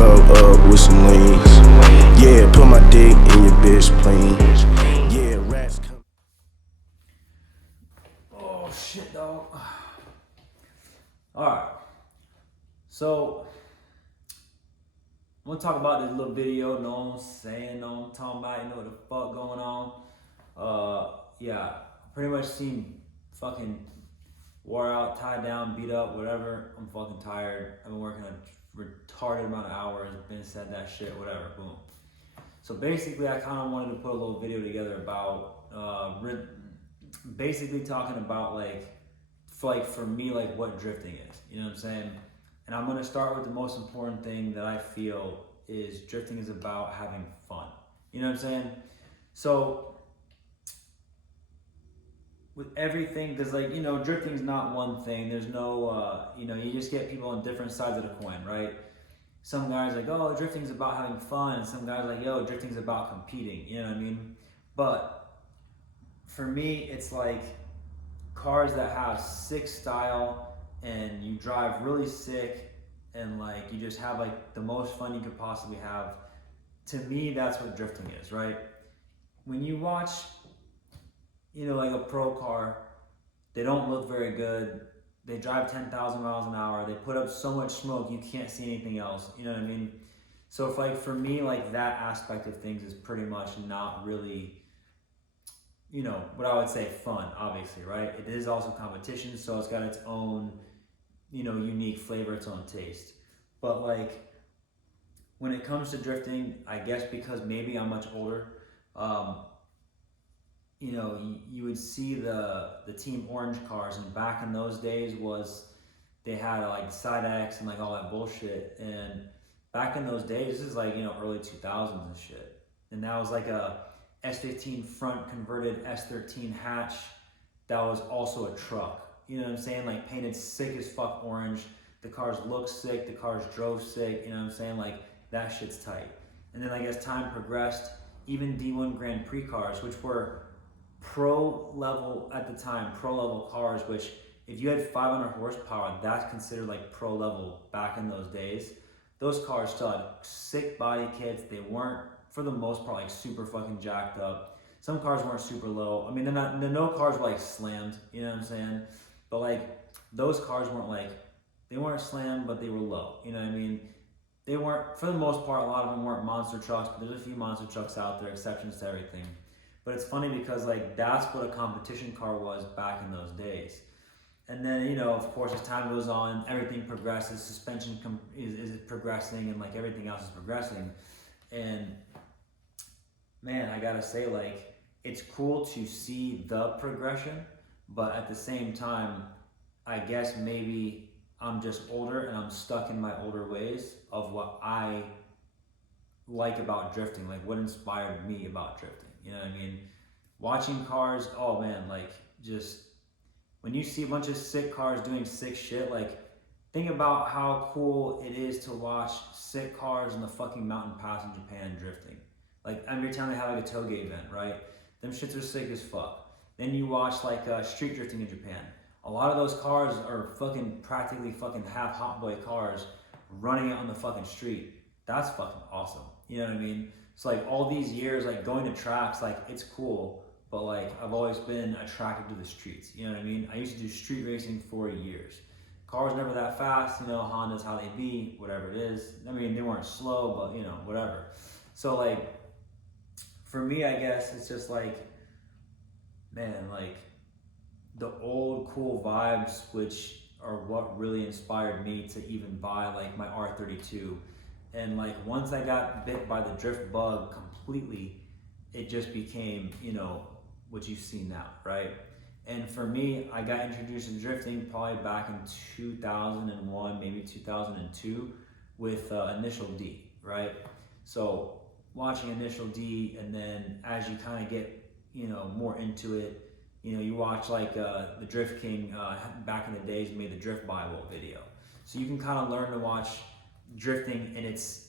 cup up with some leans. Yeah, put my dick in your bitch plane. Yeah, rats come. Oh shit, dog. Alright. So I'm gonna talk about this little video, know what I'm saying, know what I'm talking about, you know what the fuck going on. Yeah, pretty much seen fucking wore out, tied down, beat up, whatever. I'm fucking tired. I've been working a retarded amount of hours, been said that shit, whatever, boom. So basically I kind of wanted to put a little video together about, basically talking about like for me, like what drifting is, you know what I'm saying? And I'm gonna start with the most important thing that I feel is drifting is about having fun. You know what I'm saying? So with everything, because like, you know, drifting is not one thing. There's no, you know, you just get people on different sides of the coin, right? Some guys like, oh, drifting's about having fun. And some guys like, yo, drifting's about competing. You know what I mean? But for me, it's like cars that have sick style and you drive really sick and like you just have like the most fun you could possibly have. To me, that's what drifting is, right? When you watch, you know, like a pro car, they don't look very good. They drive 10,000 miles an hour. They put up so much smoke, you can't see anything else. You know what I mean? So if like for me, like that aspect of things is pretty much not really, you know, what I would say fun, obviously, right? It is also competition, so it's got its own, you know, unique flavor, its own taste. But like when it comes to drifting, I guess because maybe I'm much older, you know, you would see the Team Orange cars, and back in those days was they had like Side X and like all that bullshit. And back in those days, this is like, you know, early 2000s and shit. And that was like a S15 front converted S13 hatch that was also a truck. You know what I'm saying? Like painted sick as fuck orange. The cars looked sick, the cars drove sick, you know what I'm saying? Like that shit's tight. And then like as time progressed, even D1 Grand Prix cars, which were pro level at the time, pro level cars, which if you had 500 horsepower, that's considered like pro level back in those days. Those cars still had sick body kits. They weren't, for the most part, like super fucking jacked up. Some cars weren't super low. I mean, no cars were like slammed, you know what I'm saying? But like those cars weren't like, they weren't slammed, but they were low. You know what I mean? They weren't, for the most part, a lot of them weren't monster trucks, but there's a few monster trucks out there, exceptions to everything. But it's funny because like that's what a competition car was back in those days. And then, you know, of course, as time goes on, everything progresses, suspension is progressing and like everything else is progressing. And man, I gotta say, like, it's cool to see the progression, but at the same time, I guess maybe I'm just older and I'm stuck in my older ways of what I like about drifting, like what inspired me about drifting. You know what I mean? Watching cars, oh man, like just when you see a bunch of sick cars doing sick shit, like think about how cool it is to watch sick cars in the fucking mountain pass in Japan drifting. Like every time they have like a toge event, right? Them shits are sick as fuck. Then you watch like street drifting in Japan. A lot of those cars are fucking practically fucking half hot boy cars running out on the fucking street. That's fucking awesome. You know what I mean? So like all these years, like going to tracks, like it's cool, but like I've always been attracted to the streets. You know what I mean? I used to do street racing for years. Cars never that fast, you know, Honda's how they be, whatever it is. I mean, they weren't slow, but you know, whatever. So like, for me, I guess it's just like, man, like the old cool vibes, which are what really inspired me to even buy like my R32. And like once I got bit by the drift bug completely, it just became, you know, what you see now, right? And for me, I got introduced to drifting probably back in 2001, maybe 2002 with Initial D, right? So watching Initial D, and then as you kind of get, you know, more into it, you know, you watch like the Drift King back in the days made the Drift Bible video. So you can kind of learn to watch drifting in its,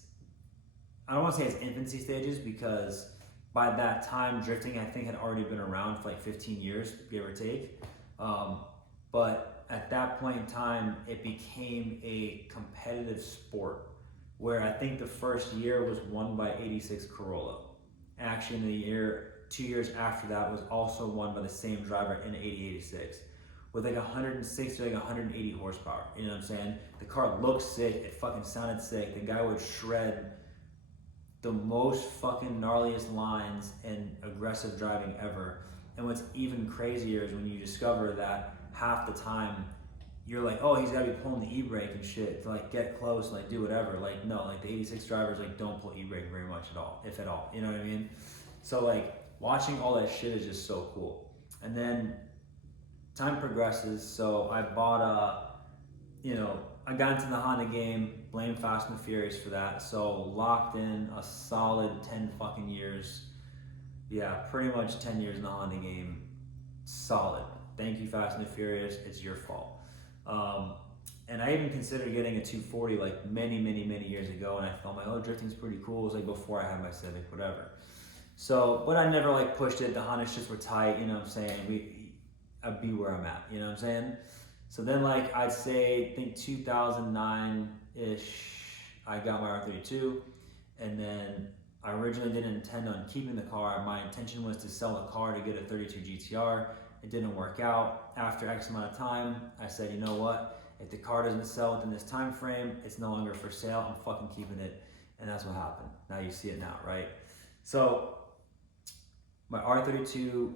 I don't want to say its infancy stages, because by that time drifting I think had already been around for like 15 years, give or take. But at that point in time, it became a competitive sport where I think the first year was won by 86 Corolla. Actually, in the year, 2 years after that was also won by the same driver in 86 with like 160, like 180 horsepower. You know what I'm saying? The car looked sick. It fucking sounded sick. The guy would shred the most fucking gnarliest lines and aggressive driving ever. And what's even crazier is when you discover that half the time you're like, oh, he's gotta be pulling the e-brake and shit to like get close and like do whatever. Like no, like the 86 drivers like don't pull e-brake very much at all, if at all. You know what I mean? So like watching all that shit is just so cool. And then time progresses, so I bought I got into the Honda game, blame Fast and the Furious for that. So locked in a solid 10 fucking years. Yeah, pretty much 10 years in the Honda game. Solid. Thank you, Fast and the Furious. It's your fault. And I even considered getting a 240 like many years ago, and I felt like, oh, drifting's pretty cool. It was like before I had my Civic, whatever. So, but I never like pushed it. The Honda shits were tight, you know what I'm saying? I'd be where I'm at, you know what I'm saying? So then like I'd say, I think 2009-ish, I got my R32, and then I originally didn't intend on keeping the car. My intention was to sell the car to get a 32 GTR. It didn't work out. After X amount of time, I said, you know what? If the car doesn't sell within this time frame, it's no longer for sale. I'm fucking keeping it. And that's what happened. Now you see it now, right? So my R32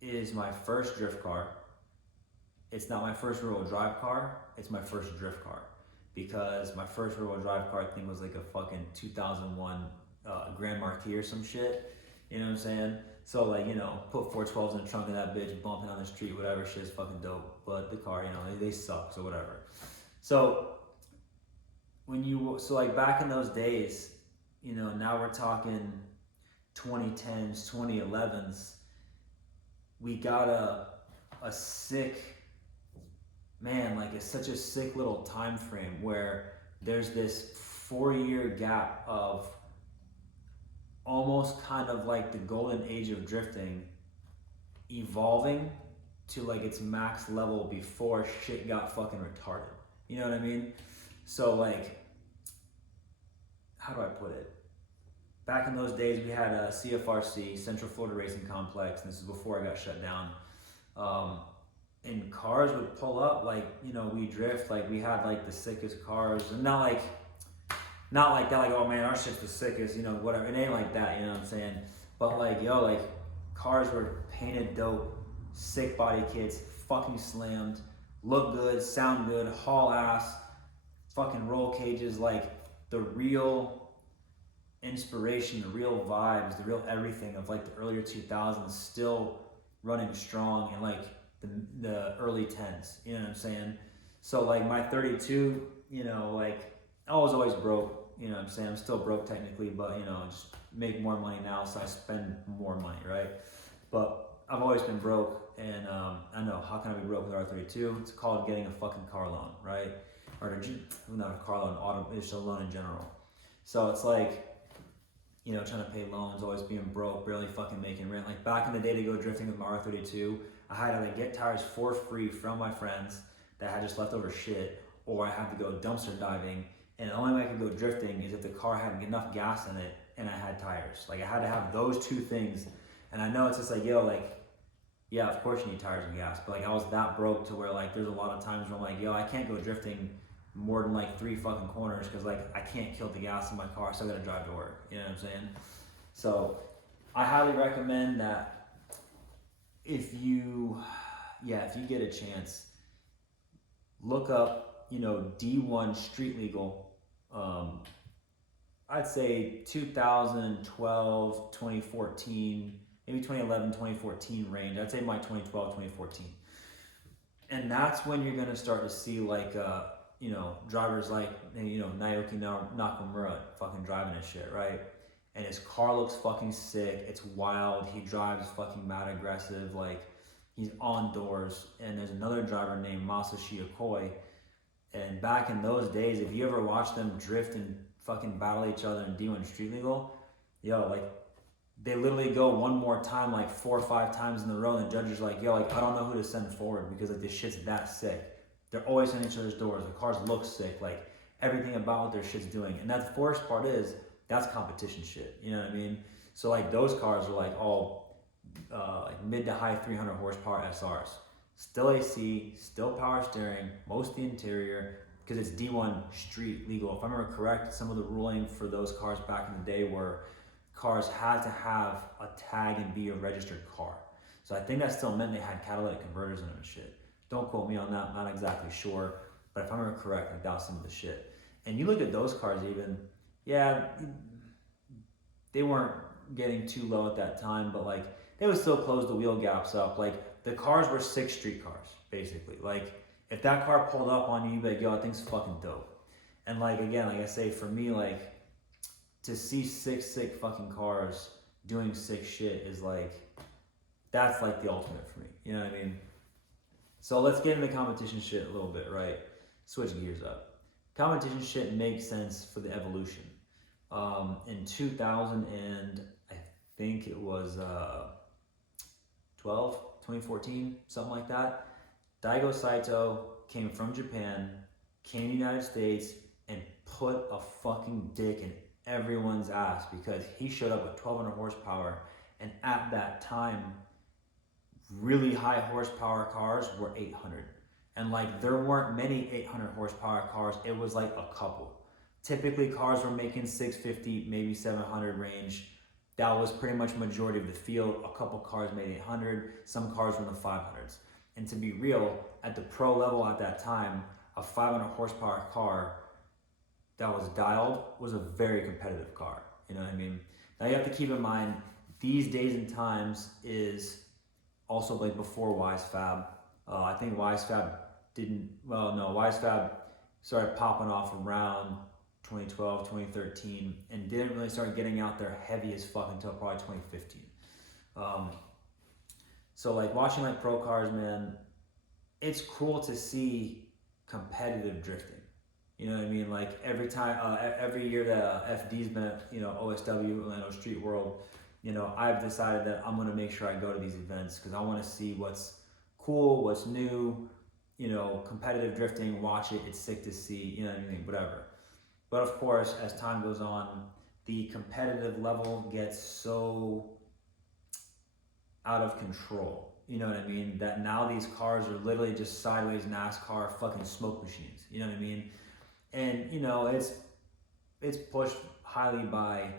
is my first drift car. It's not my first rear-wheel drive car. It's my first drift car. Because my first rear-wheel drive car, I think, was like a fucking 2001 Grand Marquis or some shit. You know what I'm saying? So like, put 412s in the trunk of that bitch, bumping on the street, whatever, shit's fucking dope. But the car, they suck, so whatever. So like back in those days, now we're talking 2010s, 2011s, we got a sick, man, like it's such a sick little time frame where there's this 4-year gap of almost kind of like the golden age of drifting evolving to like its max level before shit got fucking retarded. You know what I mean? So like, how do I put it? Back in those days, we had a CFRC, Central Florida Racing Complex, and this is before I got shut down. And cars would pull up, like, we drift, like we had like the sickest cars, and not like that, like, oh man, our shit's the sickest, whatever. It ain't like that, you know what I'm saying? But like, like cars were painted dope, sick body kits, fucking slammed, look good, sound good, haul ass, fucking roll cages, like the real inspiration, the real vibes, the real everything of like the earlier 2000s still running strong in like the early 10s, you know what I'm saying? So like my 32, like I was always broke, you know what I'm saying? I'm still broke technically, but just make more money now, so I spend more money, right? But I've always been broke, and I know, how can I be broke with R32? It's called getting a fucking car loan, right? Or not a car loan, it's a loan in general. So it's like, trying to pay loans, always being broke, barely fucking making rent. Like back in the day to go drifting with my R32, I had to like get tires for free from my friends that had just leftover shit, or I had to go dumpster diving. And the only way I could go drifting is if the car had enough gas in it and I had tires. Like I had to have those two things. And I know it's just like, yeah, of course you need tires and gas. But like I was that broke to where like there's a lot of times where I'm like, I can't go drifting more than like 3 fucking corners because like I can't kill the gas in my car, so I gotta drive to work. You know what I'm saying? So I highly recommend that if you get a chance, look up, D1 street legal. I'd say 2012, 2014, maybe 2011, 2014 range. I'd say my 2012, 2014. And that's when you're gonna start to see like, drivers like, Naoki Nakamura fucking driving his shit, right? And his car looks fucking sick. It's wild. He drives fucking mad aggressive. Like he's on doors. And there's another driver named Masashi Okoi. And back in those days, if you ever watched them drift and fucking battle each other in D1 Street Legal, like they literally go one more time like 4 or 5 times in a row, and the judge is like, like I don't know who to send forward because like this shit's that sick. They're always in each other's doors. The cars look sick. Like everything about what their shit's doing. And that's the worst part is that's competition shit. You know what I mean? So like those cars are like all like mid to high 300 horsepower SRs. Still AC, still power steering, most of the interior, because it's D1 street legal. If I remember correct, some of the ruling for those cars back in the day were cars had to have a tag and be a registered car. So I think that still meant they had catalytic converters in them and shit. Don't quote me on that, not exactly sure. But if I remember correct, like that was some of the shit. And you look at those cars even, yeah, they weren't getting too low at that time, but like they would still close the wheel gaps up. Like the cars were 6 street cars, basically. Like if that car pulled up on you, you'd be like, yo, that thing's fucking dope. And like, again, like I say, for me, like to see 6 sick fucking cars doing sick shit is like, that's like the ultimate for me. You know what I mean? So let's get into competition shit a little bit, right? Switch gears up. Competition shit makes sense for the evolution. In 2000 and I think it was 2014, something like that, Daigo Saito came from Japan, came to the United States, and put a fucking dick in everyone's ass because he showed up with 1200 horsepower, and at that time, really high horsepower cars were 800. And like there weren't many 800 horsepower cars, it was like a couple. Typically cars were making 650, maybe 700 range. That was pretty much majority of the field. A couple cars made 800, some cars were in the 500s. And to be real, at the pro level at that time, a 500 horsepower car that was dialed was a very competitive car. You know what I mean? Now you have to keep in mind, these days and times is also like before WiseFab. I think WiseFab WiseFab started popping off around 2012, 2013, and didn't really start getting out there heavy as fuck until probably 2015. So like watching like pro cars, man, it's cool to see competitive drifting. You know what I mean? Like every time, every year that FD's been at, OSW, Orlando Street World, I've decided that I'm gonna make sure I go to these events because I want to see what's cool, what's new, competitive drifting, watch it, it's sick to see, whatever. But of course, as time goes on, the competitive level gets so out of control. You know what I mean? That now these cars are literally just sideways NASCAR fucking smoke machines. You know what I mean? And it's pushed highly by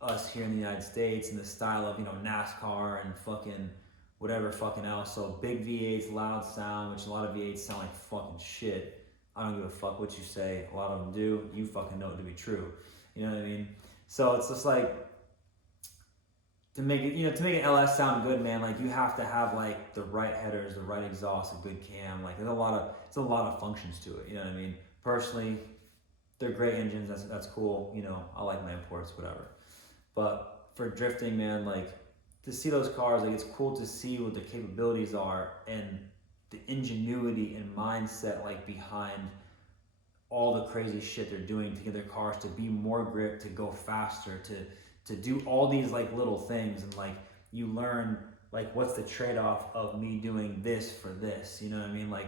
us here in the United States and the style of NASCAR and fucking whatever fucking else. So big V8s, loud sound, which a lot of V8s sound like fucking shit. I don't give a fuck what you say. A lot of them do. You fucking know it to be true. You know what I mean? So it's just like to make it, to make an LS sound good, man. Like you have to have like the right headers, the right exhaust, a good cam. Like it's a lot of functions to it. You know what I mean? Personally, they're great engines. That's cool. I like my imports, whatever. But for drifting, man, like to see those cars, like it's cool to see what the capabilities are and the ingenuity and mindset like behind all the crazy shit they're doing to get their cars to be more grip, to go faster, to do all these like little things. And like you learn like what's the trade-off of me doing this for this, you know what I mean? Like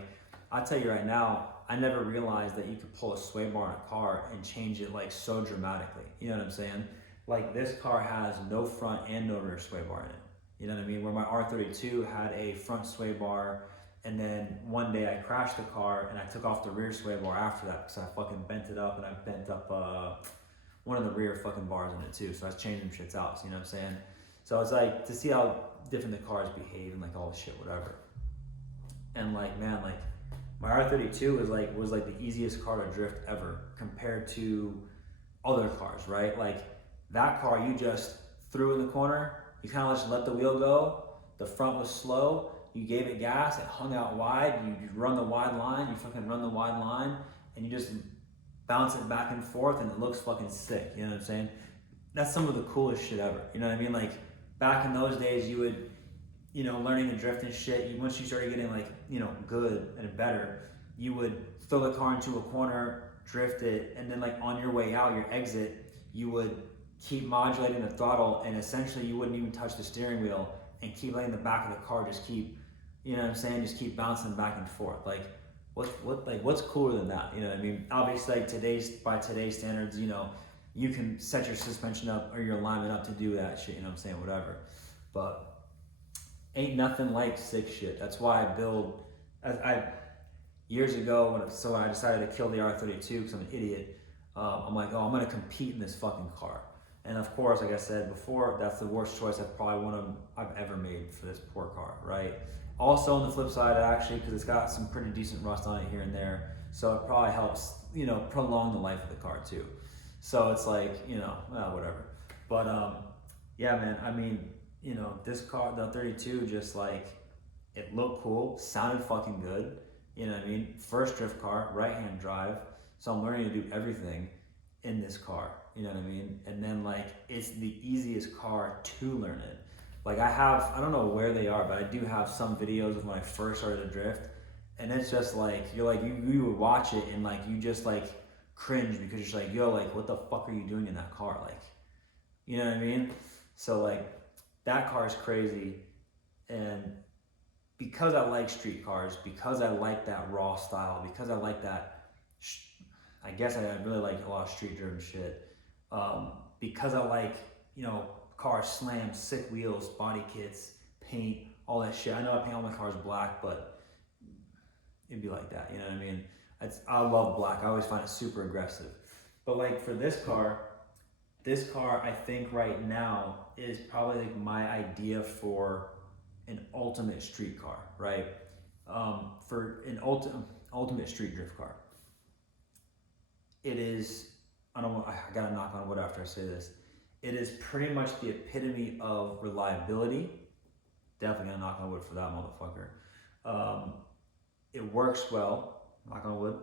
I'll tell you right now, I never realized that you could pull a sway bar in a car and change it like so dramatically. You know what I'm saying? Like this car has no front and no rear sway bar in it. You know what I mean? Where my R32 had a front sway bar, and then one day I crashed the car and I took off the rear sway bar after that because I fucking bent it up, and I bent up one of the rear fucking bars in it too. So I was changing them shits out, so you know what I'm saying? So it's like to see how different the cars behave and like all the shit, whatever. And like, man, like my R32 was like the easiest car to drift ever compared to other cars, right? Like that car you just threw in the corner, you kind of just let the wheel go, the front was slow, you gave it gas, it hung out wide, you run the wide line, and you just bounce it back and forth, and it looks fucking sick, you know what I'm saying? That's some of the coolest shit ever, you know what I mean? Like, back in those days, you would, learning to drift and shit, once you started getting like, good and better, you would throw the car into a corner, drift it, and then like on your way out, your exit, you would keep modulating the throttle, and essentially you wouldn't even touch the steering wheel, and keep letting the back of the car just keep, just keep bouncing back and forth. Like what's cooler than that? You know what I mean? Obviously, like by today's standards, you know, you can set your suspension up or your alignment up to do that shit. You know what I'm saying? Whatever, but ain't nothing like sick shit. That's why I build. I years ago when I decided to kill the R32 because I'm an idiot. I'm like, oh, I'm gonna compete in this fucking car. And of course, like I said before, that's the worst choice I've ever made for this poor car, right? Also, on the flip side, actually, because it's got some pretty decent rust on it here and there, so it probably helps, you know, prolong the life of the car too. So it's like, you know, well, whatever. But yeah, man. I mean, you know, this car, the 32, just like it looked cool, sounded fucking good. You know what I mean? First drift car, right-hand drive. So I'm learning to do everything in this car. You know what I mean? And then like it's the easiest car to learn it. Like I don't know where they are, but I do have some videos of when I first started to drift, and it's just like you would watch it and like you just like cringe because you're just like, yo, like what the fuck are you doing in that car? Like, you know what I mean? So like that car is crazy, and because I like street cars, because I like that raw style, because I like that, I guess I really like a lot of street driven shit. Because I like, you know, cars slammed, sick wheels, body kits, paint, all that shit. I know I paint all my cars black, but it'd be like that, you know what I mean? I love black. I always find it super aggressive. But like for this car I think right now is probably like my idea for an ultimate street car, right? For an ultimate street drift car. It is, I gotta knock on wood after I say this. It is pretty much the epitome of reliability. Definitely gonna knock on wood for that motherfucker. It works well, knock on wood.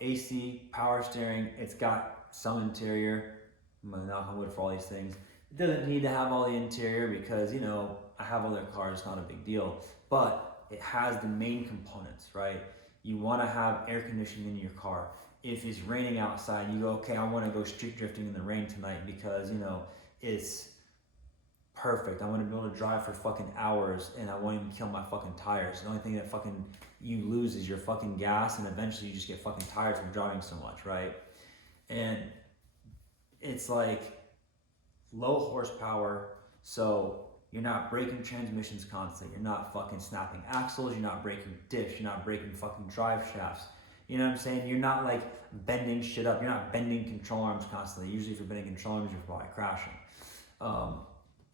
AC, power steering, it's got some interior. I'm gonna knock on wood for all these things. It doesn't need to have all the interior because, you know, I have other cars, it's not a big deal. But it has the main components, right? You wanna have air conditioning in your car. If it's raining outside, you go, okay, I want to go street drifting in the rain tonight because, you know, it's perfect. I want to be able to drive for fucking hours and I won't even kill my fucking tires. The only thing that fucking you lose is your fucking gas, and eventually you just get fucking tired from driving so much, right? And it's like low horsepower, so you're not breaking transmissions constantly. You're not fucking snapping axles. You're not breaking diffs. You're not breaking fucking drive shafts. You know what I'm saying? You're not like bending shit up. You're not bending control arms constantly. Usually if you're bending control arms, you're probably crashing.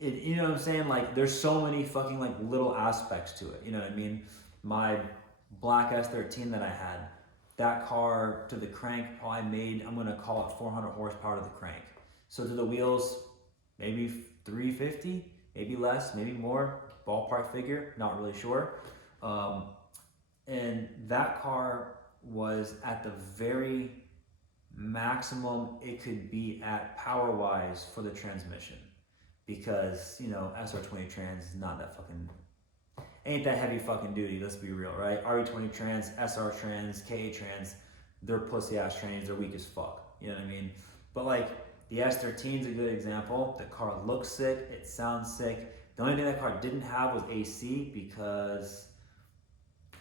You know what I'm saying? Like there's so many fucking like little aspects to it. You know what I mean? My black S13 that I had, that car to the crank probably made, I'm gonna call it 400 horsepower to the crank. So to the wheels, maybe 350, maybe less, maybe more, ballpark figure, not really sure. And that car was at the very maximum it could be at power wise for the transmission, because you know SR20 trans is not that fucking, ain't that heavy fucking duty, let's be real, right? RE20 trans, SR trans, KA trans, they're pussy ass trains, they're weak as fuck, you know what I mean? But like the S13 is a good example. The car looks sick, it sounds sick. The only thing that car didn't have was AC, because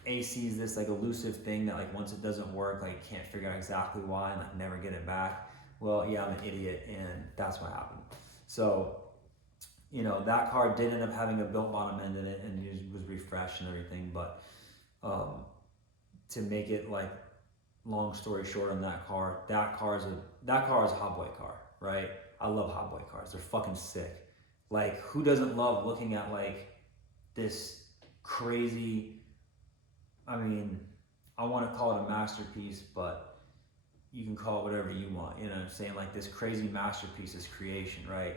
AC is this like elusive thing that like once it doesn't work, like you can't figure out exactly why and like never get it back. Well, yeah, I'm an idiot and that's what happened. So, you know, that car did end up having a built bottom end in it and it was refreshed and everything, but to make it like long story short on that car is a hot boy car, right? I love hot boy cars. They're fucking sick. Like who doesn't love looking at like this crazy, I mean, I want to call it a masterpiece, but you can call it whatever you want, you know what I'm saying? Like this crazy masterpiece, this creation, right?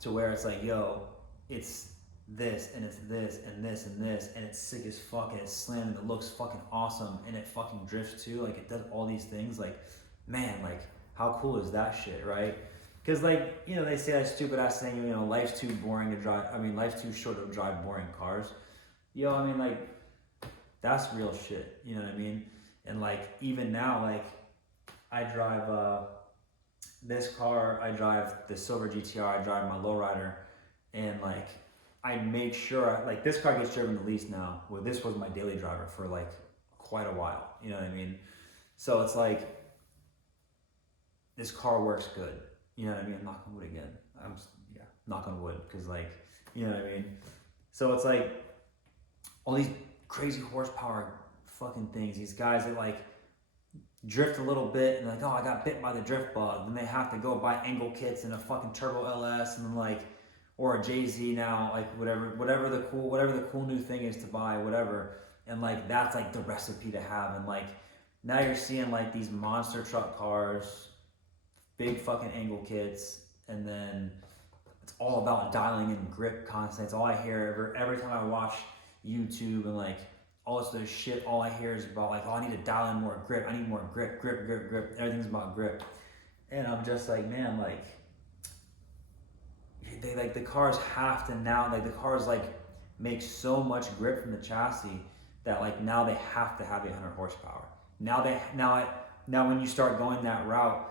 To where it's like, yo, it's this, and it's this, and this, and this, and it's sick as fuck, and it's slammed, and it looks fucking awesome, and it fucking drifts too, like it does all these things, like, man, like, how cool is that shit, right? Because like, you know, they say that stupid ass thing, you know, life's too boring to drive, life's too short to drive boring cars. Yo, I mean, like, that's real shit, you know what I mean? And like, even now, like, I drive this car, I drive the silver GTR, I drive my lowrider, and like, I make sure, like, this car gets driven the least now. Well, this was my daily driver for like quite a while. You know what I mean? So it's like, this car works good. You know what I mean? Knock on wood again. Knock on wood, because like, you know what I mean? So it's like all these crazy horsepower fucking things. These guys that like drift a little bit and like, oh, I got bit by the drift bug. Then they have to go buy angle kits and a fucking turbo LS and then like, or a JZ now, like whatever the cool new thing is to buy, whatever. And like that's like the recipe to have. And like now you're seeing like these monster truck cars, big fucking angle kits, and then it's all about dialing in grip constantly. It's all I hear every time I watch YouTube and like all this other shit. All I hear is about like, oh, I need to dial in more grip. I need more grip. Everything's about grip. And I'm just like, man, like they like the cars have to now, like the cars like make so much grip from the chassis that like now they have to have 800 horsepower. Now when you start going that route,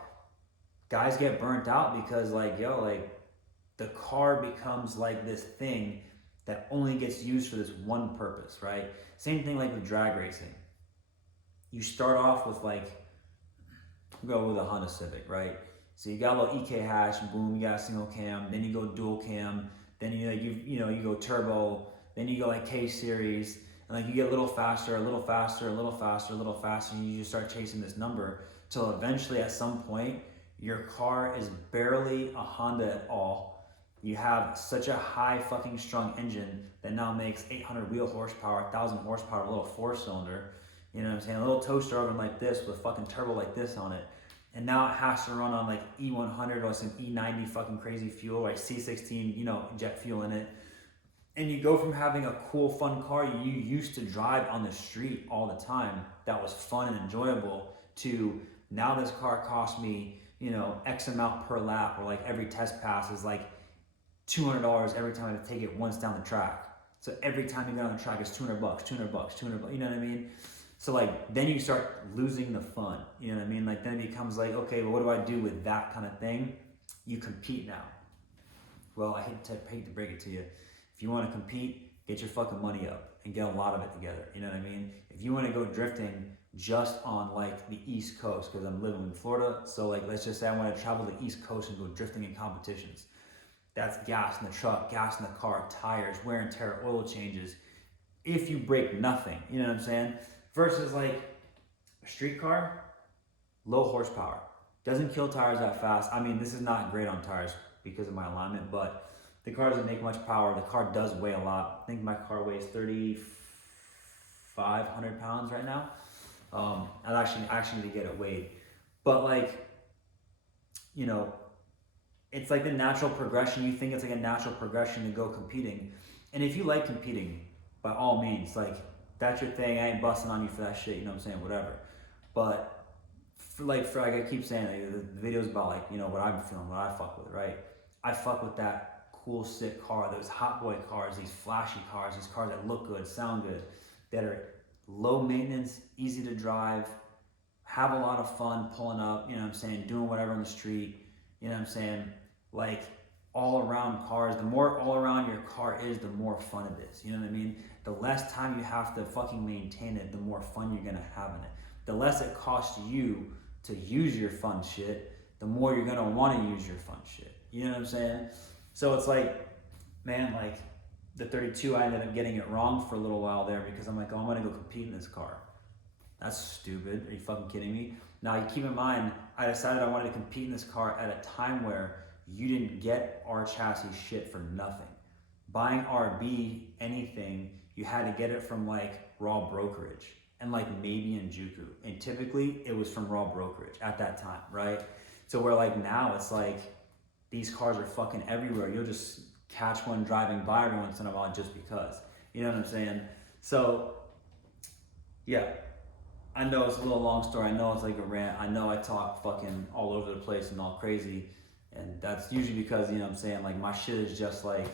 guys get burnt out because like, yo, like the car becomes like this thing that only gets used for this one purpose, right? Same thing like with drag racing. You start off with like, go with a Honda Civic, right? So you got a little EK hash, boom, you got a single cam, then you go dual cam, then you go turbo, then you go like K series, and like you get a little faster, and you just start chasing this number till eventually at some point your car is barely a Honda at all. You have such a high fucking strong engine that now makes 800 wheel horsepower, 1,000 horsepower, a little 4-cylinder. You know what I'm saying? A little toaster oven like this with a fucking turbo like this on it. And now it has to run on like E100 or some E90 fucking crazy fuel, like C16, jet fuel in it. And you go from having a cool, fun car you used to drive on the street all the time that was fun and enjoyable to now this car costs me, X amount per lap, or like every test pass is like $200 every time I take it once down the track. So every time you get on the track, it's $200, $200, you know what I mean? So like, then you start losing the fun, you know what I mean? Like then it becomes like, okay, well, what do I do with that kind of thing? You compete now. Well, I hate to break it to you. If you want to compete, get your fucking money up and get a lot of it together, you know what I mean? If you want to go drifting just on like the East Coast, because I'm living in Florida, so like, let's just say I want to travel the East Coast and go drifting in competitions. That's gas in the truck, gas in the car, tires, wear and tear, oil changes. If you break nothing, you know what I'm saying? Versus like a street car, low horsepower, doesn't kill tires that fast. I mean, this is not great on tires because of my alignment, but the car doesn't make much power. The car does weigh a lot. I think my car weighs 3,500 pounds right now. I actually need to get it weighed, but like, it's like the natural progression. You think it's like a natural progression to go competing. And if you like competing, by all means, like that's your thing. I ain't busting on you for that shit, you know what I'm saying? Whatever. But for like I keep saying, like, the videos about like, what I'm feeling, what I fuck with, right? I fuck with that cool, sick car, those hot boy cars, these flashy cars, these cars that look good, sound good, that are low maintenance, easy to drive, have a lot of fun pulling up, you know what I'm saying? Doing whatever on the street, you know what I'm saying? Like all around cars, the more all around your car is, the more fun it is. You know what I mean? The less time you have to fucking maintain it, the more fun you're gonna have in it. The less it costs you to use your fun shit, the more you're gonna wanna use your fun shit. You know what I'm saying? So it's like, man, like the 32, I ended up getting it wrong for a little while there because I'm like, oh, I'm gonna go compete in this car. That's stupid. Are you fucking kidding me? Now you keep in mind, I decided I wanted to compete in this car at a time where you didn't get our chassis shit for nothing. Buying RB anything, you had to get it from like raw brokerage and like maybe in Juku. And typically it was from raw brokerage at that time, right? So where like now it's like these cars are fucking everywhere. You'll just catch one driving by every once in a while just because. You know what I'm saying? So yeah, I know it's a little long story. I know it's like a rant. I know I talk fucking all over the place and all crazy. And that's usually because, you know what I'm saying, like my shit is just like,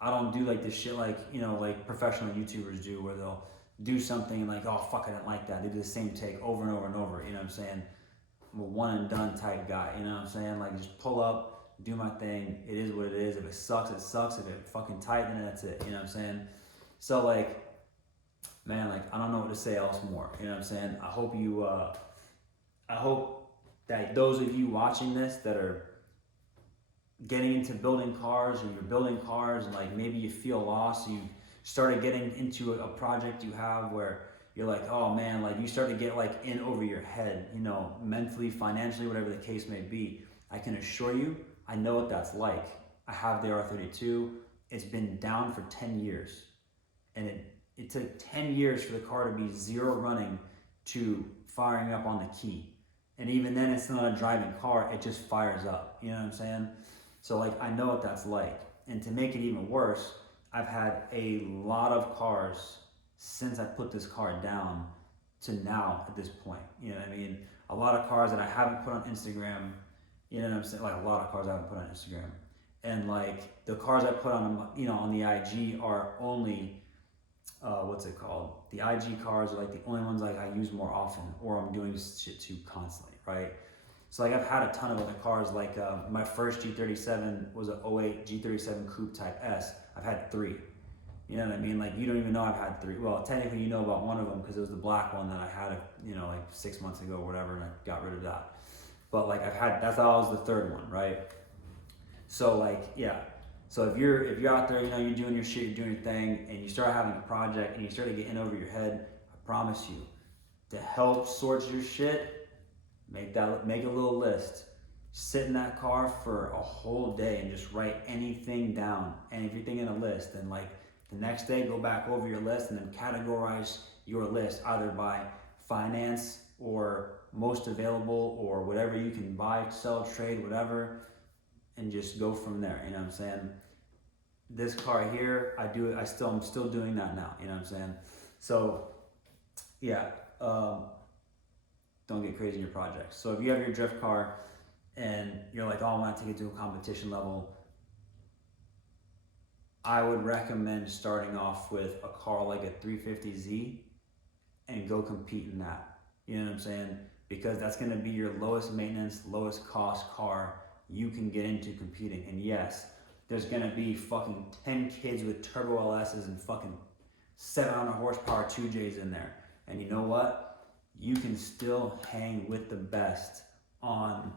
I don't do like this shit like, like professional YouTubers do where they'll do something and like, oh fuck, I didn't like that. They do the same take over and over and over, you know what I'm saying? I'm a one and done type guy, you know what I'm saying? Like just pull up, do my thing, it is what it is. If it sucks, it sucks. If it fucking tight, then that's it, you know what I'm saying? So like, man, like I don't know what to say else more. You know what I'm saying? I hope you, I hope that those of you watching this that are getting into building cars, and you're building cars, and like maybe you feel lost, you started getting into a project you have where you're like, oh man, like you start to get like in over your head, you know, mentally, financially, whatever the case may be. I can assure you, I know what that's like. I have the R32. It's been down for 10 years. And it took 10 years for the car to be zero running to firing up on the key. And even then, it's not a driving car, it just fires up. You know what I'm saying? So like, I know what that's like. And to make it even worse, I've had a lot of cars since I put this car down to now at this point. You know what I mean? A lot of cars that I haven't put on Instagram, you know what I'm saying? Like a lot of cars I haven't put on Instagram. And like the cars I put on, you know, on the IG are only, what's it called? The IG cars are like the only ones like I use more often, or I'm doing shit to constantly, right? So like I've had a ton of other cars, like my first G37 was an 08 G37 Coupe Type S. I've had 3. You know what I mean? Like you don't even know I've had 3. Well, technically you know about one of them because it was the black one that I had, you know, like 6 months ago or whatever, and I got rid of that. But like I've had, that's always the third one, right? So like, yeah. So if you're out there, you know, you're doing your shit, you're doing your thing, and you start having a project and you start to get in over your head, I promise you, to help sort your shit, make a little list. Sit in that car for a whole day and just write anything down, and everything in a list. And like the next day, go back over your list and then categorize your list either by finance or most available or whatever you can buy, sell, trade, whatever, and just go from there. You know what I'm saying? This car here, I'm still doing that now. You know what I'm saying? So yeah, don't get crazy in your projects. So if you have your drift car and you're like, oh, I want to take it to a competition level, I would recommend starting off with a car like a 350Z and go compete in that. You know what I'm saying? Because that's going to be your lowest maintenance, lowest cost car you can get into competing. And yes, there's going to be fucking 10 kids with turbo LSs and fucking 700 horsepower 2Js in there. And you know what? You can still hang with the best on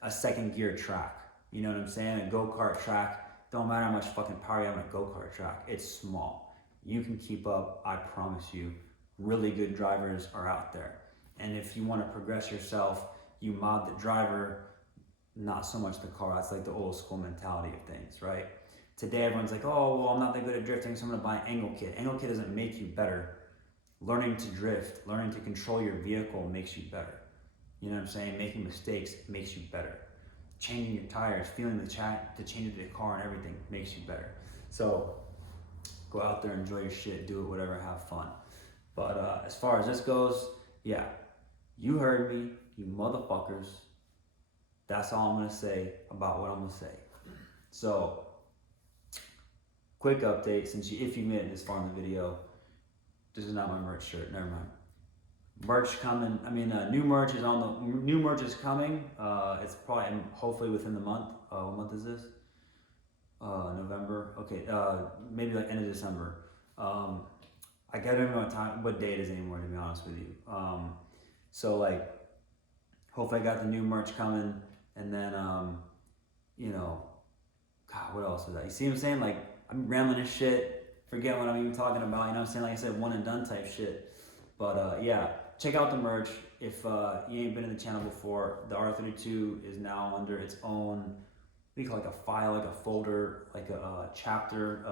a second gear track. You know what I'm saying? A go-kart track. Don't matter how much fucking power you have on a go-kart track. It's small. You can keep up, I promise you. Really good drivers are out there. And if you want to progress yourself, you mod the driver, not so much the car. That's like the old school mentality of things, right? Today everyone's like, oh, well, I'm not that good at drifting, so I'm gonna buy an angle kit. Angle kit doesn't make you better. Learning to drift, learning to control your vehicle makes you better. You know what I'm saying? Making mistakes makes you better. Changing your tires, feeling the change of the car and everything makes you better. So go out there, enjoy your shit, do it, whatever, have fun. But as far as this goes, yeah, you heard me, you motherfuckers. That's all I'm gonna say about what I'm gonna say. So, quick update, if you made it this far in the video, this is not my merch shirt, never mind. Merch coming, new merch is coming. It's probably, hopefully within the month. What month is this? November, okay, maybe like end of December. I don't even know what day it is anymore, to be honest with you. So like, hopefully I got the new merch coming, and then, you know, God, what else is that? You see what I'm saying? Like, I'm rambling this shit, forget what I'm even talking about, you know what I'm saying? Like I said, one and done type shit. But yeah, check out the merch. If you ain't been in the channel before, the R32 is now under its own, what do you call it, like a file, like a folder, like a chapter.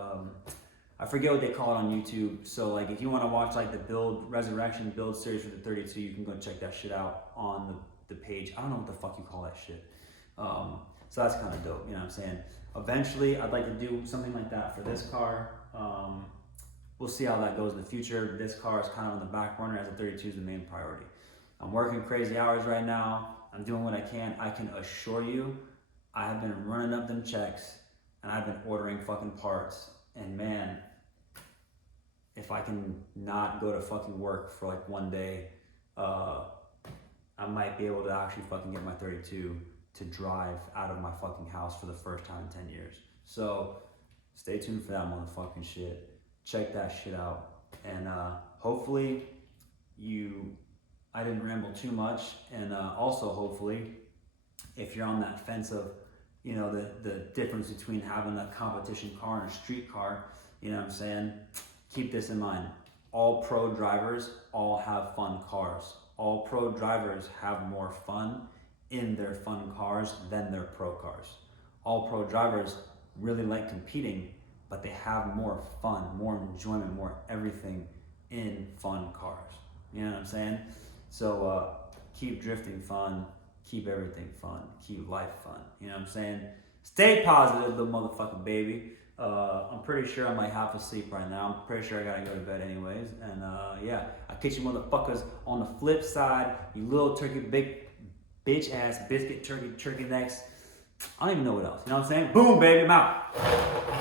I forget what they call it on YouTube. So like, if you want to watch like the Resurrection build series for the 32, you can go check that shit out on the page. I don't know what the fuck you call that shit. So that's kind of dope, you know what I'm saying? Eventually, I'd like to do something like that for this car. We'll see how that goes in the future. This car is kind of on the back burner, as the 32 is the main priority. I'm working crazy hours right now. I'm doing what I can. I can assure you, I have been running up them checks, and I've been ordering fucking parts. And man, if I can not go to fucking work for like one day, I might be able to actually fucking get my 32 to drive out of my fucking house for the first time in 10 years. So stay tuned for that motherfucking shit. Check that shit out. And hopefully I didn't ramble too much, and also hopefully if you're on that fence of, you know, the difference between having a competition car and a street car, you know what I'm saying? Keep this in mind. All pro drivers all have fun cars. All pro drivers have more fun in their fun cars than their pro cars. All pro drivers really like competing, but they have more fun, more enjoyment, more everything in fun cars. You know what I'm saying? So keep drifting fun, keep everything fun, keep life fun. You know what I'm saying? Stay positive, little motherfucking baby. I'm pretty sure I'm like half asleep right now. I'm pretty sure I gotta go to bed anyways. And yeah, I'll catch you motherfuckers on the flip side. You little turkey, big bitch ass biscuit turkey necks. I don't even know what else. You know what I'm saying? Boom, baby, I'm out.